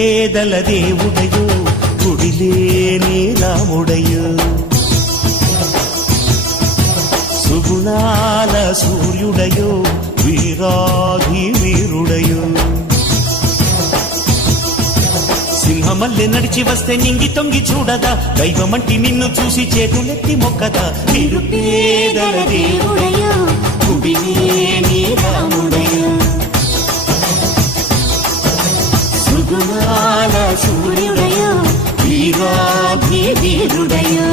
నిరుపేదల దేవుడయో గుడిలేని రాముడయో సుగుణాల సూర్యుడయో వీరాధి వీరుడయో సింహమల్లె నడిచి వస్తే నింగి తొంగి చూడదా దైవమంటి నిన్ను చూసి చేతులెత్తి మొక్కదా నిరుపేదల దేవుడయో గుడిలేని రాముడయో సుగుణాల సూర్యుడయో వీరాధి వీరుడయో